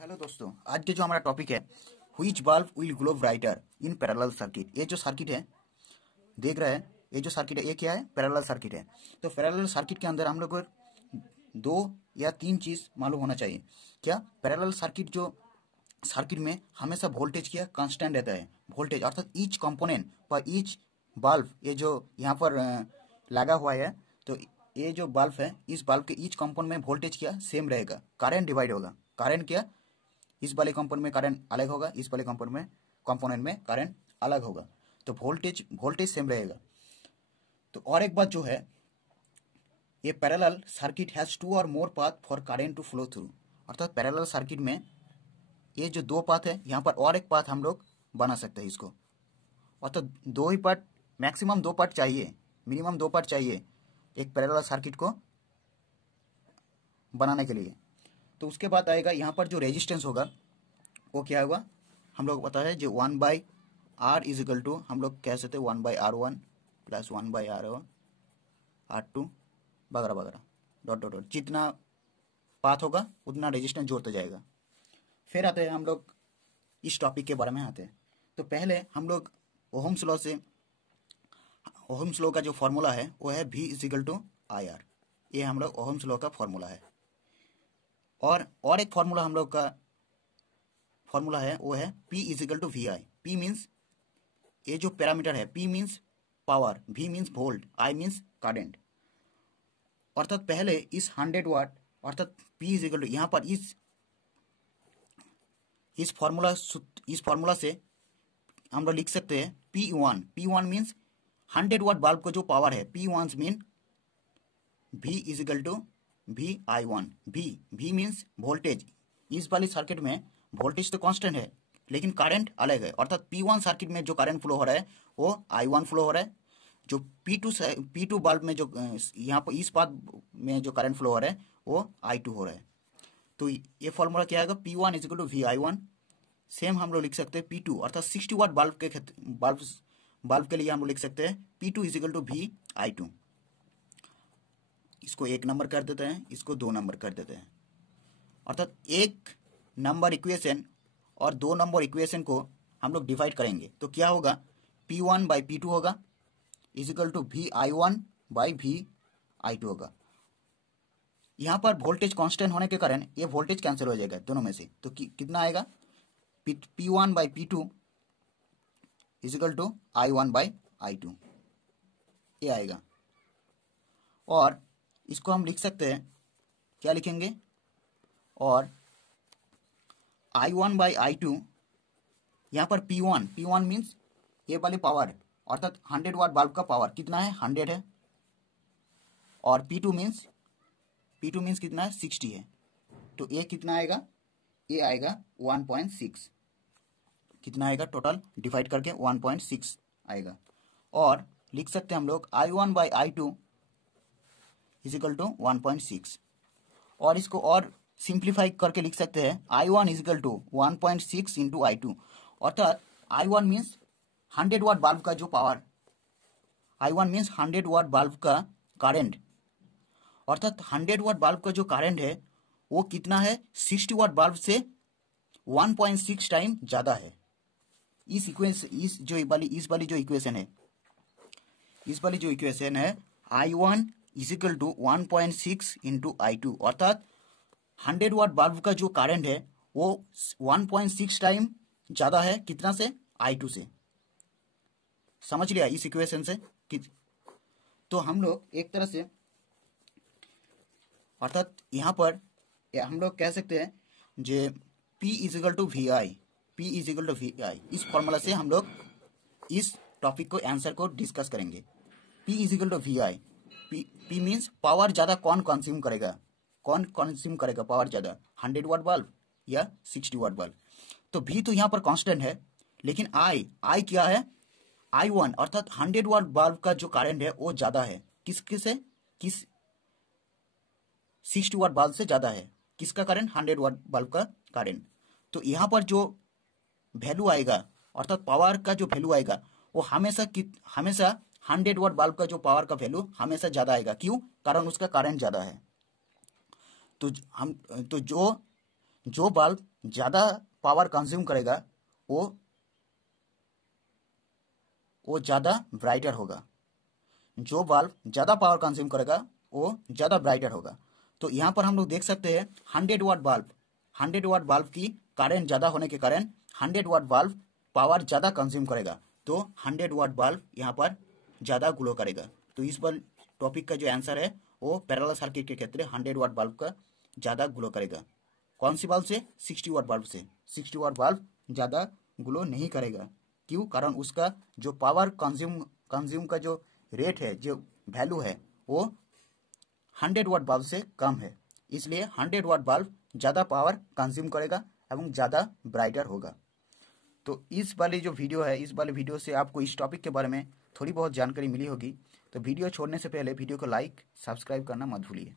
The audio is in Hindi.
हेलो दोस्तों, आज के जो हमारा टॉपिक है which bulb will glow brighter in parallel circuit. ये जो सर्किट है देख रहे हैं, ये जो सर्किट है ये क्या है? पैरेलल सर्किट है। तो पैरेलल सर्किट के अंदर हम लोग को दो या तीन चीज मालूम होना चाहिए। क्या? पैरेलल सर्किट जो सर्किट में हमेशा वोल्टेज क्या कांस्टेंट रहता है। वोल्टेज अर्थात ईच कंपोनेंट पर ईच बल्ब, ये जो यहाँ पर लगा हुआ है, तो ये जो बल्ब है इस बल्ब के ईच कंपोनेंट में वोल्टेज क्या सेम रहेगा। करंट डिवाइड होगा। करंट क्या? इस वाले कंपोनेंट में करंट अलग होगा, इस वाले कंपोनेंट में करंट अलग होगा। तो वोल्टेज सेम रहेगा। तो और एक बात जो है, ये parallel circuit has two or more path for current to flow through. अर्थात पैरेलल सर्किट में ये जो दो पाथ है, यहाँ पर और एक पाथ हम लोग बना सकते हैं इसको। अर्थात दो ही पार्ट, मैक्सिमम दो पार्ट चाहिए, मिनिमम दो पार्ट चाहिए एक पैरेलल सर्किट को बनाने के लिए। तो उसके बाद आएगा यहाँ पर जो रेजिस्टेंस होगा वो क्या होगा, हम लोग पता है जो 1/R इज इक्वल टू, हम लोग कह सकते हैं 1/R1 प्लस 1/R2 वगैरह वगैरह डॉट डॉट डॉट। जितना पाथ होगा उतना रेजिस्टेंस जोड़ते जाएगा। फिर आते हैं हम लोग इस टॉपिक के बारे में आते हैं। तो पहले हम लोग ओहम्स लॉ का जो फॉर्मूला है वो है V is equal to IR। ये हम लोग ओहम्स लॉ का फॉर्मूला है। और एक फॉर्मूला हम लोग का फॉर्मूला है वो है P is equal to VI। P means ये जो पैरामीटर है, P means power, V means volt, I means current. अर्थात पहले इस 100 वाट अर्थात P इज इक्वल टू, यहाँ पर इस फॉर्मूला से हम लोग लिख सकते हैं P1 मीन्स 100 वाट बल्ब का जो पावर है, P1 mean V is equal to VI1। V means voltage. इस वाली सर्किट में वोल्टेज तो कांस्टेंट है लेकिन करंट अलग है। अर्थात P1 सर्किट में जो करंट फ्लो हो रहा है वो I1 फ्लो हो रहा है। जो P2 बल्ब में जो यहाँ पर इस पाथ में जो करंट फ्लो हो रहा है वो I2 हो रहा है। तो ये फॉर्मूला क्या आएगा? P1 is equal to VI1। Same हम लोग लिख सकते हैं P2 अर्थात 60 वाट बल्ब के लिए हम लोग लिख सकते हैं P2 is equal to VI2। इसको 1 नंबर कर देते हैं, इसको 2 नंबर कर देते हैं। अर्थात 1 नंबर इक्वेशन और 2 नंबर इक्वेशन को हम लोग डिवाइड करेंगे तो क्या होगा? P1 बाई P2 होगा is equal to VI1 by VI2 होगा। यहाँ पर वोल्टेज कांस्टेंट होने के कारण ये वोल्टेज कैंसिल हो जाएगा दोनों में से। तो कितना आएगा? P1 by P2 is equal to I1 by I2 ये आएगा। और इसको हम लिख सकते हैं, क्या लिखेंगे? और I1 बाई I2, यहाँ पर P1 मीन्स ये वाली पावर अर्थात 100 वाट बल्ब का पावर कितना है? 100 है। और P2 मीन्स कितना है? 60 है। तो ये कितना आएगा? ये आएगा 1.6। कितना आएगा टोटल डिवाइड करके? 1.6 आएगा। और लिख सकते हैं हम लोग I1 by I2 is equal to 1.6। और इसको और सिंप्लीफाई करके लिख सकते हैं I1 is equal to 1.6 into I2। अर्थात I1 मीन्स 100 वाट बल्ब का जो power, I1 means 100 watt bulb का करंट। अर्थात 100 वाट बल्ब का जो करंट है वो कितना है? 60 वाट बल्ब से 1.6 टाइम ज्यादा है। इस वाली जो इक्वेशन है I1 is equal to 1.6 into I2। अर्थात 100 वाट बल्ब का जो करंट है वो 1.6 टाइम ज्यादा है कितना से? I2 से। समझ लिया इस इक्वेशन से? तो हम लोग एक तरह से अर्थात यहाँ पर हम लोग कह सकते हैं जे P is equal to VI। इस फॉर्मूला से हम लोग इस टॉपिक को आंसर को डिस्कस करेंगे। P is equal to VI। P means power ज्यादा कौन कंज्यूम करेगा पावर ज्यादा, 100 वाट बल्ब या 60 वाट बल्ब। तो V तो यहाँ पर कांस्टेंट है लेकिन I क्या है? I1 अर्थात 100 वाट बल्ब का जो करंट है वो ज्यादा है। किस 60 वाट बल्ब से ज्यादा है। किसका करंट? 100 वाट बल्ब का करंट। तो यहाँ पर जो वैल्यू आएगा अर्थात पावर का जो वैल्यू आएगा वो हमेशा 100 वाट बल्ब का जो पावर का वैल्यू हमेशा ज्यादा आएगा। क्यों? कारण उसका करंट ज्यादा है। तो जो बल्ब ज़्यादा पावर कंज्यूम करेगा वो ज़्यादा ब्राइटर होगा। जो बल्ब ज़्यादा पावर कंज्यूम करेगा वो ज़्यादा ब्राइटर होगा। तो यहाँ पर हम लोग देख सकते हैं 100 वाट बल्ब की करंट ज़्यादा होने के कारण 100 वाट बल्ब पावर ज़्यादा कंज्यूम करेगा, तो 100 वाट बल्ब यहाँ पर ज़्यादा ग्लो करेगा। तो इस बार टॉपिक का जो आंसर है वो पैरेलल सर्किट के क्षेत्र 100 वाट बल्ब का ज़्यादा ग्लो करेगा। कौन सी बल्ब से? 60 वाट बल्ब से। 60 वाट बल्ब ज़्यादा ग्लो नहीं करेगा। क्यों? कारण उसका जो पावर कंज्यूम का जो रेट है, जो वैल्यू है, वो 100 वाट बल्ब से कम है। इसलिए 100 वाट बल्ब ज़्यादा पावर कंज्यूम करेगा एवं ज़्यादा ब्राइटर होगा। तो इस वाली जो वीडियो है, इस वाले वीडियो से आपको इस टॉपिक के बारे में थोड़ी बहुत जानकारी मिली होगी। तो वीडियो छोड़ने से पहले वीडियो को लाइक, सब्सक्राइब करना मत भूलिए।